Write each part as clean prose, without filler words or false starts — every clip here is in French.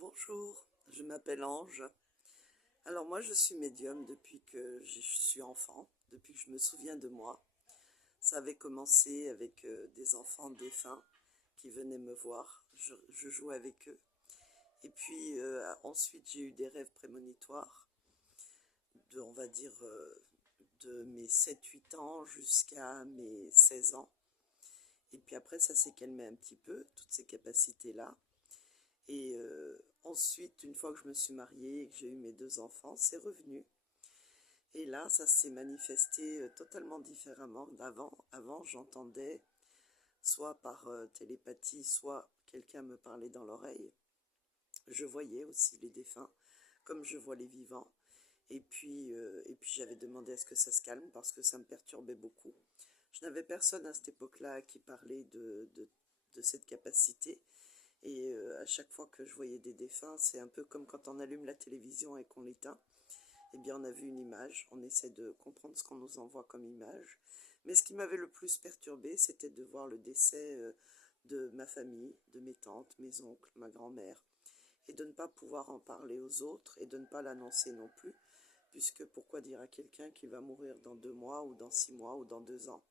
Bonjour, je m'appelle Ange. Alors moi je suis médium depuis que je suis enfant, depuis que je me souviens de moi. Ça avait commencé avec des enfants défunts qui venaient me voir, je jouais avec eux. Et puis ensuite j'ai eu des rêves prémonitoires, on va dire de mes 7-8 ans jusqu'à mes 16 ans. Et puis après ça s'est calmé un petit peu, toutes ces capacités-là. Et ensuite, une fois que je me suis mariée et que j'ai eu mes 2 enfants, c'est revenu. Et là, ça s'est manifesté totalement différemment d'avant. Avant, j'entendais soit par télépathie, soit quelqu'un me parlait dans l'oreille. Je voyais aussi les défunts, comme je vois les vivants. Et puis j'avais demandé à ce que ça se calme parce que ça me perturbait beaucoup. Je n'avais personne à cette époque-là qui parlait de cette capacité. Et à chaque fois que je voyais des défunts, c'est un peu comme quand on allume la télévision et qu'on l'éteint. Eh bien, on a vu une image, on essaie de comprendre ce qu'on nous envoie comme image. Mais ce qui m'avait le plus perturbé, c'était de voir le décès de ma famille, de mes tantes, mes oncles, ma grand-mère, et de ne pas pouvoir en parler aux autres et de ne pas l'annoncer non plus, puisque pourquoi dire à quelqu'un qu'il va mourir dans 2 mois ou dans 6 mois ou dans 2 ans.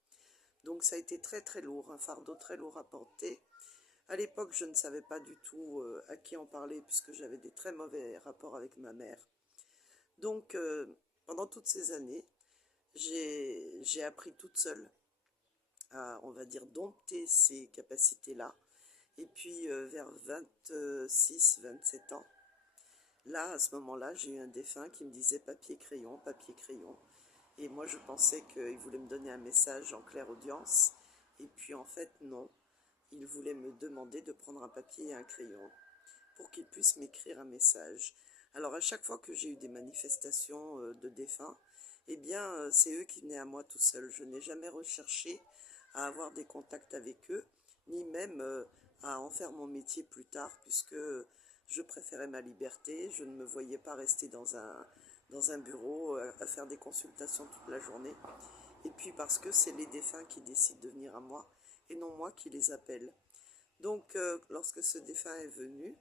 Donc ça a été très très lourd, un fardeau très lourd à porter. À l'époque, je ne savais pas du tout à qui en parler puisque j'avais des très mauvais rapports avec ma mère. Donc, pendant toutes ces années, j'ai appris toute seule à, on va dire, dompter ces capacités-là. Et puis, vers 26-27 ans, là, à ce moment-là, j'ai eu un défunt qui me disait papier-crayon, papier-crayon. Et moi, je pensais qu'il voulait me donner un message en claire audience. Et puis, en fait, non. Il voulait me demander de prendre un papier et un crayon pour qu'il puisse m'écrire un message. Alors à chaque fois que j'ai eu des manifestations de défunts, eh bien c'est eux qui venaient à moi tout seuls. Je n'ai jamais recherché à avoir des contacts avec eux, ni même à en faire mon métier plus tard, puisque je préférais ma liberté. Je ne me voyais pas rester dans un bureau à faire des consultations toute la journée. Et puis parce que c'est les défunts qui décident de venir à moi et non moi qui les appelle. Donc lorsque ce défunt est venu,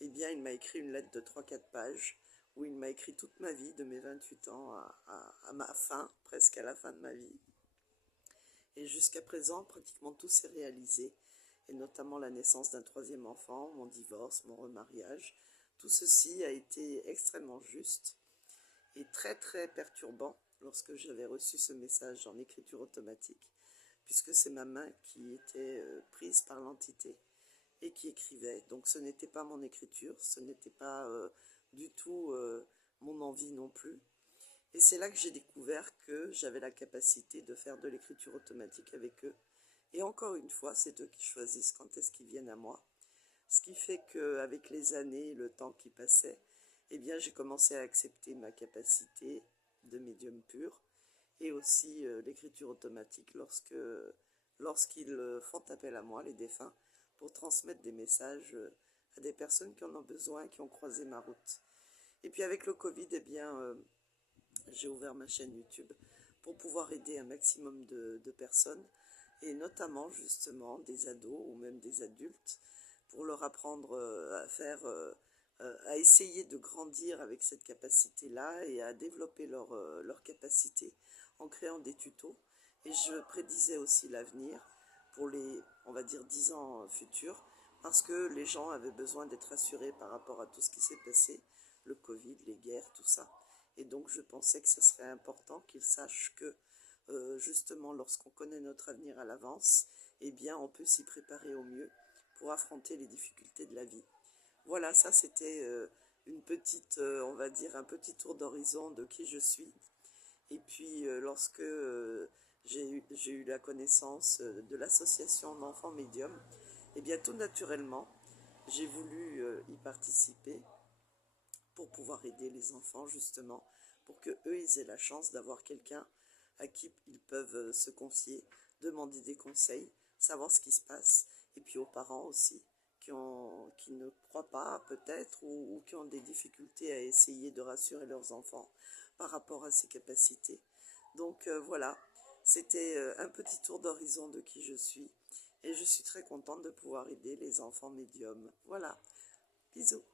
eh bien il m'a écrit une lettre de 3-4 pages où il m'a écrit toute ma vie de mes 28 ans à ma fin, presque à la fin de ma vie. Et jusqu'à présent, pratiquement tout s'est réalisé, et notamment la naissance d'un 3e enfant, mon divorce, mon remariage. Tout ceci a été extrêmement juste et très très perturbant lorsque j'avais reçu ce message en écriture automatique, puisque c'est ma main qui était prise par l'entité et qui écrivait. Donc ce n'était pas mon écriture, ce n'était pas du tout mon envie non plus. Et c'est là que j'ai découvert que j'avais la capacité de faire de l'écriture automatique avec eux. Et encore une fois, c'est eux qui choisissent quand est-ce qu'ils viennent à moi. Ce qui fait qu'avec les années, le temps qui passait, eh bien j'ai commencé à accepter ma capacité de médium pur et aussi l'écriture automatique lorsqu'ils font appel à moi, les défunts, pour transmettre des messages à des personnes qui en ont besoin, qui ont croisé ma route. Et puis avec le Covid, eh bien, j'ai ouvert ma chaîne YouTube pour pouvoir aider un maximum de personnes, et notamment justement des ados ou même des adultes, pour leur apprendre à essayer de grandir avec cette capacité-là et à développer leur capacité en créant des tutos. Et je prédisais aussi l'avenir pour les, on va dire, 10 ans futurs, parce que les gens avaient besoin d'être rassurés par rapport à tout ce qui s'est passé, le Covid, les guerres, tout ça. Et donc je pensais que ce serait important qu'ils sachent que justement lorsqu'on connaît notre avenir à l'avance, eh bien on peut s'y préparer au mieux pour affronter les difficultés de la vie. Voilà, ça c'était une petite, on va dire, un petit tour d'horizon de qui je suis. Et puis lorsque j'ai eu la connaissance de l'association d'enfants médiums, et bien tout naturellement, j'ai voulu y participer pour pouvoir aider les enfants justement, pour que eux ils aient la chance d'avoir quelqu'un à qui ils peuvent se confier, demander des conseils, savoir ce qui se passe, et puis aux parents aussi qui ne croient pas peut-être ou qui ont des difficultés à essayer de rassurer leurs enfants par rapport à ces capacités. Donc voilà, c'était un petit tour d'horizon de qui je suis, et je suis très contente de pouvoir aider les enfants médiums. Voilà, bisous.